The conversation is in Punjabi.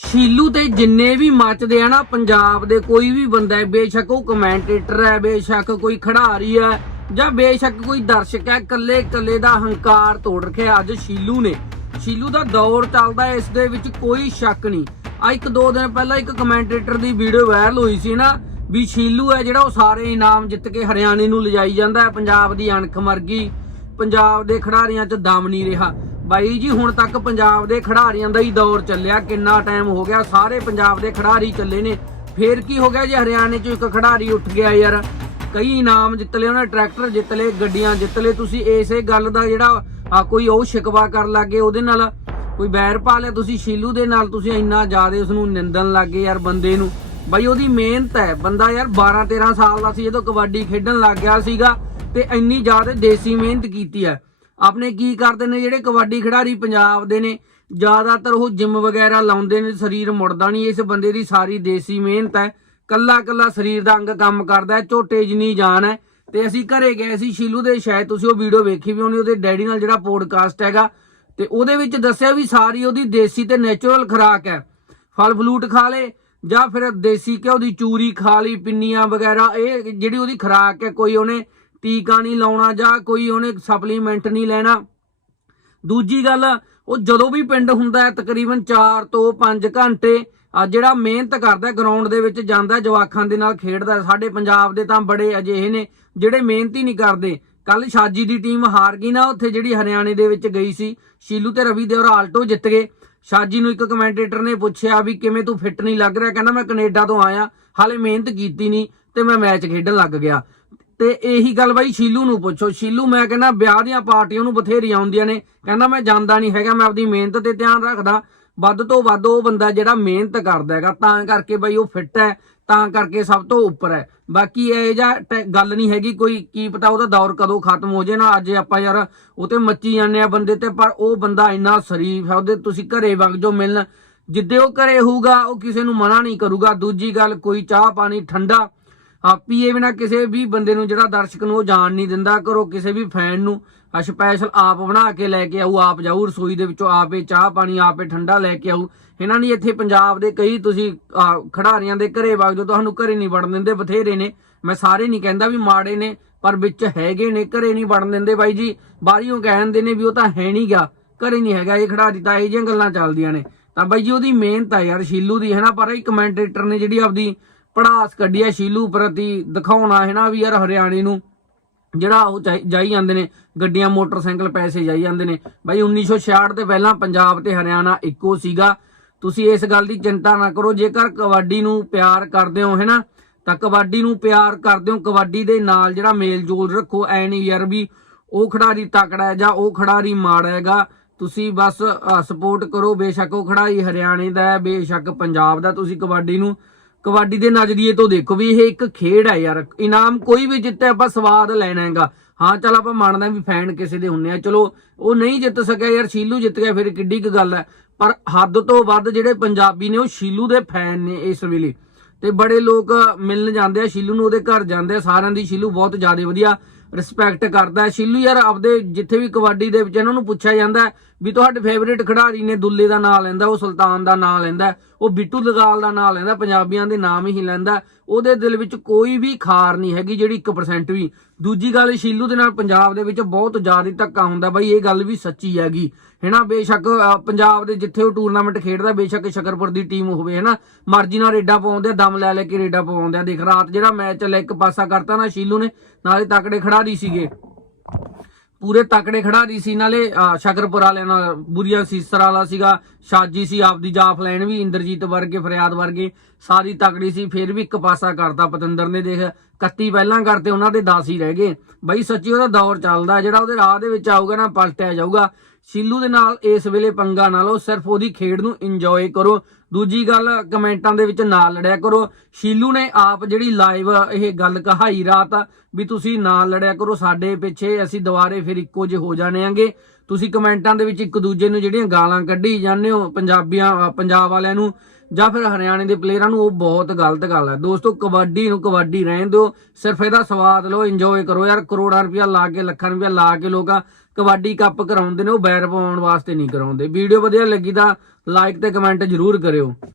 ਸ਼ੀਲੂ ਤੇ ਜਿੰਨੇ ਵੀ ਮੱਚਦੇ ਆ ਨਾ, ਪੰਜਾਬ ਦੇ ਕੋਈ ਵੀ ਬੰਦਾ ਹੈ, ਬੇਸ਼ੱਕ ਉਹ ਕਮੈਂਟੇਟਰ ਹੈ, ਬੇਸ਼ੱਕ ਕੋਈ ਖਿਡਾਰੀ ਹੈ, ਜਾਂ ਬੇਸ਼ੱਕ ਕੋਈ ਦਰਸ਼ਕ ਹੈ ਕੱਲੇ ਕੱਲੇ ਦਾ ਹੰਕਾਰ ਤੋੜ ਰੱਖਿਆ ਅੱਜ ਸ਼ੀਲੂ ਨੇ। ਸ਼ੀਲੂ ਦਾ ਦੌਰ ਚੱਲਦਾ ਇਸ ਦੇ ਵਿੱਚ ਕੋਈ ਸ਼ੱਕ ਨਹੀਂ। ਆ ਇੱਕ ਦੋ ਦਿਨ ਪਹਿਲਾਂ ਇੱਕ ਕਮੈਂਟੇਟਰ ਦੀ ਵੀਡੀਓ ਵਾਇਰਲ ਹੋਈ ਸੀ ਨਾ, ਵੀ ਸ਼ੀਲੂ ਹੈ ਜਿਹੜਾ ਉਹ ਸਾਰੇ ਇਨਾਮ ਜਿੱਤ ਕੇ ਹਰਿਆਣੇ ਨੂੰ ਲਿਜਾਈ ਜਾਂਦਾ ਹੈ, ਪੰਜਾਬ ਦੀ ਅਣਖ ਮਰ ਗਈ ਪੰਜਾਬ ਦੇ ਖਿਡਾਰੀਆਂ 'ਚ ਦਮ ਨਹੀਂ ਰਿਹਾ। ਬਾਈ ਜੀ, ਹੁਣ ਤੱਕ ਪੰਜਾਬ ਦੇ ਖਿਡਾਰੀਆਂ ਦਾ ਹੀ ਦੌਰ ਚੱਲਿਆ, ਕਿੰਨਾ ਟਾਈਮ ਹੋ ਗਿਆ, ਸਾਰੇ ਪੰਜਾਬ ਦੇ ਖਿਡਾਰੀ ਚੱਲੇ ਨੇ। ਫੇਰ ਕੀ ਹੋ ਗਿਆ ਜੇ, ਹਰਿਆਣੇ 'ਚੋਂ ਇੱਕ ਖਿਡਾਰੀ ਉੱਠ ਗਿਆ ਯਾਰ। ਕਈ ਇਨਾਮ ਜਿੱਤ ਲਏ, ਉਹਨੇ ਟਰੈਕਟਰ ਜਿੱਤ ਲਏ, ਗੱਡੀਆਂ ਜਿੱਤ ਲਏ। ਤੁਸੀਂ ਇਸੇ ਗੱਲ ਦਾ ਜਿਹੜਾ ਕੋਈ ਉਹ ਸ਼ਿਕਵਾ ਕਰਨ ਲੱਗੇ, ਉਹਦੇ ਨਾਲ ਕੋਈ ਬੈਰ ਪਾ ਲਿਆ ਤੁਸੀਂ ਸ਼ੀਲੂ ਦੇ ਨਾਲ ਤੁਸੀਂ ਇੰਨਾ ਜ਼ਿਆਦਾ ਉਸ ਨੂੰ ਨਿੰਦਣ ਲੱਗੇ ਯਾਰ ਬੰਦੇ ਨੂੰ। ਬਾਈ, ਉਹਦੀ ਮਿਹਨਤ ਹੈ। ਬੰਦਾ ਯਾਰ 12 13 ਸਾਲ ਦਾ ਸੀ, ਜਦੋਂ ਕਬੱਡੀ ਖੇਡਣ ਲੱਗ ਗਿਆ ਸੀਗਾ, ਤੇ ਇੰਨੀ ਜ਼ਿਆਦਾ ਦੇਸੀ ਮਿਹਨਤ ਕੀਤੀ ਹੈ। ਆਪਣੇ ਕੀ ਕਰਦੇ ਨੇ, ਜਿਹੜੇ ਕਬੱਡੀ ਖਿਡਾਰੀ ਪੰਜਾਬ ਦੇ ਨੇ, ਜ਼ਿਆਦਾਤਰ ਉਹ ਜਿਮ ਵਗੈਰਾ ਲਾਉਂਦੇ ਨੇ, ਸਰੀਰ ਮੁੜਦਾ ਨਹੀਂ, ਇਸ ਬੰਦੇ ਦੀ ਸਾਰੀ ਦੇਸੀ ਮਿਹਨਤ ਹੈ ਕੱਲਾ ਕੱਲਾ ਸਰੀਰ ਦਾ ਅੰਗ ਕੰਮ ਕਰਦਾ ਝੋਟੇ ਜਿੰਨੀ ਜਾਨ ਹੈ, ਤੇ ਅਸੀਂ ਘਰੇ ਗਏ ਸੀ, ਸ਼ੀਲੂ ਦੇ ਸ਼ਾਇਦ ਤੁਸੀਂ ਉਹ ਵੀਡੀਓ ਵੇਖੀ ਵੀ ਹੋਣੀ, ਉਹਦੇ ਡੈਡੀ ਨਾਲ ਜਿਹੜਾ ਪੋਡਕਾਸਟ ਹੈਗਾ, ਤੇ ਉਹਦੇ ਵਿੱਚ ਦੱਸਿਆ ਵੀ ਸਾਰੀ ਉਹਦੀ ਦੇਸੀ ਤੇ ਨੇਚਰਲ ਖੁਰਾਕ ਹੈ, ਫਲ ਫਲੂਟ ਖਾ ਲੇ, ਜਾਂ ਫਿਰ ਦੇਸੀ ਘਿਓ ਦੀ ਚੂਰੀ ਖਾ ਲਈ, ਪਿੰਨੀਆਂ ਵਗੈਰਾ, ਇਹ ਜਿਹੜੀ ਉਹਦੀ ਖੁਰਾਕ ਹੈ, ਕੋਈ ਉਹਨੇ ਟੀਕਾ ਨਹੀਂ ਲਾਉਣਾ ਜਾਂ ਕੋਈ ਉਹਨੇ ਸਪਲੀਮੈਂਟ ਨਹੀਂ ਲੈਣਾ। ਦੂਜੀ ਗੱਲ, ਉਹ ਜਦੋਂ ਵੀ ਪਿੰਡ ਹੁੰਦਾ ਹੈ, ਤਕਰੀਬਨ 4 ਤੋਂ 5 ਘੰਟੇ ਆ ਜਿਹੜਾ ਮਿਹਨਤ ਕਰਦਾ ਗਰਾਊਂਡ ਦੇ ਵਿੱਚ ਜਾਂਦਾ ਜਵਾਖਾਂ ਦੇ ਨਾਲ ਖੇਡਦਾ ਸਾਡੇ ਪੰਜਾਬ ਦੇ ਤਾਂ ਬੜੇ ਅਜਿਹੇ ਨੇ ਜਿਹੜੇ ਮਿਹਨਤ ਹੀ ਨਹੀਂ ਕਰਦੇ। ਕੱਲ ਸ਼ਾਜੀ ਦੀ ਟੀਮ ਹਾਰ ਗਈ ਨਾ, ਉੱਥੇ ਜਿਹੜੀ ਹਰਿਆਣੇ ਦੇ ਵਿੱਚ ਗਈ ਸੀ, ਸ਼ੀਲੂ ਤੇ ਰਵੀ ਦੇਵਰਾ ਆਲਟੋ ਜਿੱਤ ਗਏ। ਸ਼ਾਜੀ ਨੂੰ ਇੱਕ ਕਮੈਂਟੇਟਰ ਨੇ ਪੁੱਛਿਆ ਵੀ ਕਿਵੇਂ ਤੂੰ ਫਿੱਟ ਨਹੀਂ ਲੱਗ ਰਿਹਾ? ਕਹਿੰਦਾ, ਮੈਂ ਕੈਨੇਡਾ ਤੋਂ ਆਇਆ, ਹਾਲੇ ਮਿਹਨਤ ਕੀਤੀ ਨਹੀਂ ਤੇ ਮੈਂ ਮੈਚ ਖੇਡਣ ਲੱਗ ਗਿਆ। ਤੇ ਇਹੀ ਗੱਲ ਬਾਈ ਸ਼ੀਲੂ ਨੂੰ ਪੁੱਛੋ। ਸ਼ੀਲੂ, ਮੈਂ ਕਹਿੰਦਾ ਵਿਆਹ ਦੀਆਂ ਪਾਰਟੀਆਂ ਨੂੰ ਬਥੇਰੀਆਂ ਆਉਂਦੀਆਂ ਨੇ। ਕਹਿੰਦਾ ਮੈਂ ਜਾਂਦਾ ਨਹੀਂ ਹੈਗਾ, ਮੈਂ ਆਪਦੀ ਮਿਹਨਤ ਤੇ ਧਿਆਨ ਰੱਖਦਾ। ਵੱਧ ਤੋਂ ਵੱਧ ਉਹ ਬੰਦਾ ਜਿਹੜਾ ਮਿਹਨਤ ਕਰਦਾ ਹੈਗਾ, ਤਾਂ ਕਰਕੇ ਬਾਈ ਉਹ ਫਿੱਟ ਹੈ, ਤਾਂ ਕਰਕੇ ਸਭ ਤੋਂ ਉੱਪਰ ਹੈ। ਬਾਕੀ ਇਹ ਜਾਂ ਗੱਲ ਨਹੀਂ ਹੈਗੀ ਕੋਈ, ਕੀ ਪਤਾ ਉਹਦਾ ਦੌਰ ਕਦੋਂ ਖਤਮ ਹੋ ਜੇ ਨਾ, ਅੱਜ ਆਪਾਂ ਯਾਰ ਉਹ ਤੇ ਮੱਚੀ ਜਾਂਦੇ ਆ ਬੰਦੇ ਤੇ, ਪਰ ਉਹ ਬੰਦਾ ਇੰਨਾ ਸ਼ਰੀਫ ਹੈ, ਉਹਦੇ ਤੁਸੀਂ ਘਰੇ ਵਗ ਜੋ ਮਿਲਣ। ਜਿੱਦੇ ਉਹ ਘਰੇ ਹੋਊਗਾ, ਉਹ ਕਿਸੇ ਨੂੰ ਮਨਾ ਨਹੀਂ ਕਰੂਗਾ। ਦੂਜੀ ਗੱਲ, ਕੋਈ ਚਾਹ ਪਾਣੀ ਠੰਡਾ ਪੀਏ ਬਿਨਾ ਕਿਸੇ ਵੀ ਬੰਦੇ ਨੂੰ ਜਿਹੜਾ ਦਰਸ਼ਕ ਨੂੰ ਉਹ ਜਾਣ ਨਹੀਂ ਦਿੰਦਾ, ਘਰੋਂ ਕਿਸੇ ਵੀ ਫੈਨ ਨੂੰ ਸਪੈਸ਼ਲ ਆਪ ਬਣਾ ਕੇ ਲੈ ਕੇ ਆਊ, ਆਪ ਜਾਊ, ਰਸੋਈ ਦੇ ਵਿੱਚੋਂ ਆਪੇ ਚਾਹ ਪਾਣੀ, ਆਪੇ ਠੰਡਾ ਲੈ ਕੇ ਆਊ। ਇਹਨਾਂ ਨੇ ਇੱਥੇ ਪੰਜਾਬ ਦੇ ਕਈ ਤੁਸੀਂ ਖਿਡਾਰੀਆਂ ਦੇ ਘਰੇ ਵਗ ਜੋ ਤੁਹਾਨੂੰ ਘਰੇ ਨਹੀਂ ਵੜਨ ਦਿੰਦੇ, ਬਥੇਰੇ ਨੇ। ਮੈਂ ਸਾਰੇ ਨਹੀਂ ਕਹਿੰਦਾ ਵੀ ਮਾੜੇ ਨੇ, ਪਰ ਵਿੱਚ ਹੈਗੇ ਨੇ, ਘਰੇ ਨਹੀਂ ਵੜਨ ਦਿੰਦੇ ਬਾਈ ਜੀ। ਬਾਹਰੀਓ ਕਹਿੰਦੇ ਨੇ ਵੀ ਉਹ ਤਾਂ ਹੈ ਨਹੀਂ ਗਿਆ ਘਰੇ ਨਹੀਂ ਹੈਗਾ ਇਹ ਖਿਡਾਰੀ, ਤਾਂ ਇਹ ਜਿਹੀਆਂ ਗੱਲਾਂ ਚੱਲਦੀਆਂ ਨੇ। ਤਾਂ ਬਾਈ ਜੀ ਉਹਦੀ ਮਿਹਨਤ ਆ ਯਾਰ, ਸ਼ੀਲੂ ਦੀ ਹੈ ਨਾ, ਪਰ ਇਹ ਕਮੈਂਟੇਟਰ ਨੇ ਜਿਹੜੀ ਆਪਦੀ ਪੜਾਸ ਕੱਢਿਆ ਸ਼ੀਲੂ ਪ੍ਰਤੀ ਦਿਖਾਉਣਾ ਹੈ ਨਾ ਵੀ ਯਾਰ ਹਰਿਆਣੇ ਨੂੰ ਜਿਹੜਾ ਉਹ ਜਾਈ- ਜਾਂਦੇ ਨੇ, ਗੱਡੀਆਂ, ਮੋਟਰਸਾਈਕਲ, ਪੈਸੇ ਜਾਈ ਜਾਂਦੇ ਨੇ। ਬਾਈ 1966 ਤੇ ਪਹਿਲਾਂ ਪੰਜਾਬ ਤੇ ਹਰਿਆਣਾ ਇੱਕੋ ਸੀਗਾ। ਤੁਸੀਂ ਇਸ ਗੱਲ ਦੀ ਚਿੰਤਾ ਨਾ ਕਰੋ, ਜੇਕਰ ਕਬੱਡੀ ਨੂੰ ਪਿਆਰ ਕਰਦੇ ਹੋ ਹੈਨਾ, ਤਾਂ ਕਬੱਡੀ ਨੂੰ ਪਿਆਰ ਕਰਦੇ ਹੋ, ਕਬੱਡੀ ਦੇ ਨਾਲ ਜਿਹੜਾ ਮੇਲ ਜੋਲ ਰੱਖੋ, ਐ ਨਹੀਂ ਯਾਰ ਵੀ ਉਹ ਖਿਡਾਰੀ ਤਕੜਾ ਹੈ ਜਾਂ ਉਹ ਖਿਡਾਰੀ ਮਾੜਾ ਹੈਗਾ। ਤੁਸੀਂ ਬਸ ਸਪੋਰਟ ਕਰੋ, ਬੇਸ਼ੱਕ ਉਹ ਖਿਡਾਰੀ ਹਰਿਆਣੇ ਦਾ ਹੈ, ਬੇਸ਼ੱਕ ਪੰਜਾਬ ਦਾ, ਤੁਸੀਂ ਕਬੱਡੀ ਨੂੰ ਕਬੱਡੀ ਦੇ ਨਜ਼ਰੀਏ ਤੋਂ ਦੇਖੋ ਵੀ ਇਹ ਇੱਕ ਖੇਡ ਹੈ ਯਾਰ। ਇਨਾਮ ਕੋਈ ਵੀ ਜਿੱਤੇ ਆਪਾਂ ਸਵਾਦ ਲੈਣਾ ਹੈਗਾ। ਹਾਂ, ਚਲ ਆਪਾਂ ਮੰਨਦੇ ਹਾਂ ਵੀ ਫੈਨ ਕਿਸੇ ਦੇ ਹੁੰਨੇ ਆ। ਚਲੋ, ਉਹ ਨਹੀਂ ਜਿੱਤ ਸਕਿਆ ਯਾਰ, ਸ਼ੀਲੂ ਜਿੱਤ ਗਿਆ, ਫਿਰ ਕਿੱਡੀ ਕੁ ਗੱਲ ਹੈ। ਪਰ ਹੱਦ ਤੋਂ ਵੱਧ ਜਿਹੜੇ ਪੰਜਾਬੀ ਨੇ, ਉਹ ਸ਼ੀਲੂ ਦੇ ਫੈਨ ਨੇ ਇਸ ਵੇਲੇ। ਤੇ ਬੜੇ ਲੋਕ ਮਿਲਣ ਜਾਂਦੇ ਆ, ਸ਼ੀਲੂ ਨੂੰ ਉਹਦੇ ਘਰ ਜਾਂਦੇ ਆ, ਸਾਰਿਆਂ ਦੀ ਸ਼ੀਲੂ ਬਹੁਤ ਜ਼ਿਆਦਾ ਵਧੀਆ। ਰਿਸਪੈਕਟ ਕਰਦਾ ਸ਼ੀਲੂ ਯਾਰ ਆਪਦੇ ਜਿੱਥੇ ਵੀ ਕਬੱਡੀ ਦੇ ਵਿੱਚ ਇਹਨਾਂ ਨੂੰ ਪੁੱਛਿਆ ਜਾਂਦਾ ਵੀ ਤੁਹਾਡੇ ਫੇਵਰੇਟ ਖਿਡਾਰੀ ਨੇ ਦੁੱਲੇ ਦਾ ਨਾਮ ਲੈਂਦਾ ਉਹ ਸੁਲਤਾਨ ਦਾ ਨਾਮ ਲੈਂਦਾ ਉਹ ਬਿੱਟੂ ਲਗਾਲ ਦਾ ਨਾਮ ਲੈਂਦਾ ਪੰਜਾਬੀਆਂ ਦੇ ਨਾਮ ਹੀ ਲੈਂਦਾ ਉਹਦੇ ਦਿਲ ਵਿੱਚ ਕੋਈ ਵੀ ਖਾਰ ਨਹੀਂ ਹੈਗੀ ਜਿਹੜੀ 1% ਵੀ। ਦੂਜੀ ਗੱਲ ਸ਼ੀਲੂ ਦੇ ਨਾਲ ਪੰਜਾਬ ਦੇ ਵਿੱਚ ਬਹੁਤ ਜ਼ਿਆਦਾ ਧੱਕਾ ਹੁੰਦਾ ਬਾਈ ਇਹ ਗੱਲ ਵੀ ਸੱਚੀ ਹੈਗੀ। ਹੈਨਾ ਬੇਸ਼ੱਕ ਪੰਜਾਬ ਦੇ ਜਿੱਥੇ ਉਹ ਟੂਰਨਾਮੈਂਟ ਖੇਡਦਾ ਬੇਸ਼ੱਕ ਸ਼ਕਰਪੁਰ ਦੀ ਟੀਮ ਹੋਵੇ ਹੈਨਾ। ਮਰਜ਼ੀ ਨਾਲ ਰੇਡਾ ਪਾਉਂਦੇ ਆ, ਦਮ ਲੈ ਲੈ ਕੇ ਰੇਡਾ ਪਾਉਂਦੇ ਆ। ਦੇਖ ਰਾਤ ਜਿਹੜਾ ਮੈਚ ਚੱਲਿਆ ਇੱਕ ਪਾਸਾ ਕਰਤਾ ਨਾ ਸ਼ੀਲੂ ਨੇ ਨਾਲੇ ਤਕੜੇ ਖਿਡਾਰੀ ਸੀਗੇ। ਪੂਰੇ ਤਕੜੇ ਖਿਡਾਰੀ ਸੀ। ਨਾਲੇ ਸ਼ਕਰਪੁਰ ਵਾਲਿਆਂ ਨਾਲ ਬੁਰੀਆ ਸੀਸਰ ਵਾਲਾ ਸੀਗਾ। ਸ਼ਾਜੀ ਸੀ, ਆਪਦੀ ਜਾਫ ਲੈਣ ਵੀ, ਇੰਦਰਜੀਤ ਵਰਗੇ, ਫਰਿਆਦ ਵਰਗੇ, ਸਾਰੀ ਤਕੜੀ ਸੀ। ਫਿਰ ਵੀ ਇੱਕ ਪਾਸਾ ਕਰਤਾ ਪਤੰਦਰ ਨੇ। ਦੇਖ 31 ਪਹਿਲਾਂ ਕਰਤੇ, ਉਹਨਾਂ ਦੇ 10 ਹੀ ਰਹਿ ਗਏ। ਬਾਈ ਸੱਚੀ ਉਹਦਾ ਦੌਰ ਚੱਲਦਾ, ਜਿਹੜਾ ਉਹਦੇ ਰਾਹ ਦੇ ਵਿੱਚ ਆਊਗਾ ਨਾ, ਪਲਟਿਆ ਜਾਊਗਾ। ਸ਼ੀਲੂ ਦੇ ਨਾਲ ਇਸ ਵੇਲੇ ਪੰਗਾ ਨਾ ਲਓ, ਸਿਰਫ ਉਹਦੀ ਖੇਡ ਨੂੰ ਇੰਜੋਏ ਕਰੋ। ਦੂਜੀ ਗੱਲ, ਕਮੈਂਟਾਂ ਦੇ ਵਿੱਚ ਨਾ ਲੜਿਆ ਕਰੋ। ਸ਼ੀਲੂ ਨੇ ਆਪ ਜਿਹੜੀ ਲਾਈਵ ਇਹ ਗੱਲ ਕਹਾਈ ਰਾਤ ਵੀ ਤੁਸੀਂ ਨਾ ਲੜਿਆ ਕਰੋ, ਸਾਡੇ ਪਿੱਛੇ ਅਸੀਂ ਦੁਬਾਰੇ ਫਿਰ ਇੱਕੋ ਜਿਹੇ ਹੋ ਜਾਣੇ ਆਂਗੇ। ਤੁਸੀਂ ਕਮੈਂਟਾਂ ਦੇ ਵਿੱਚ ਇੱਕ ਦੂਜੇ ਨੂੰ ਜਿਹੜੀਆਂ ਗਾਲਾਂ ਕੱਢੀ ਜਾਂਦੇ ਹੋ, ਪੰਜਾਬੀਆਂ ਪੰਜਾਬ ਵਾਲਿਆਂ ਨੂੰ ਜਾਂ ਫਿਰ ਹਰਿਆਣੇ ਦੇ ਪਲੇਅਰਾਂ ਨੂੰ ਉਹ ਬਹੁਤ ਗਲਤ ਗੱਲ ਹੈ। ਦੋਸਤੋ, ਕਬੱਡੀ ਨੂੰ ਕਬੱਡੀ ਰਹਿਣ ਦਿਓ, ਸਿਰਫ ਇਹਦਾ ਸਵਾਦ ਲਓ ਇੰਜੋਏ ਕਰੋ ਯਾਰ। ਕਰੋੜਾਂ ਰੁਪਇਆ ਲਾ ਕੇ, ਲੱਖਾਂ ਰੁਪਇਆ ਲਾ ਕੇ ਲੋਕਾਂ ਕਬੱਡੀ ਕੱਪ ਕਰਾਉਂਦੇ ਨੇ, ਉਹ ਬੈਰ ਪਾਉਣ ਵਾਸਤੇ ਨਹੀਂ ਕਰਾਉਂਦੇ। ਵੀਡੀਓ ਵਧੀਆ ਲੱਗੀ ਤਾਂ ਲਾਈਕ ਤੇ ਕਮੈਂਟ ਜ਼ਰੂਰ ਕਰਿਓ।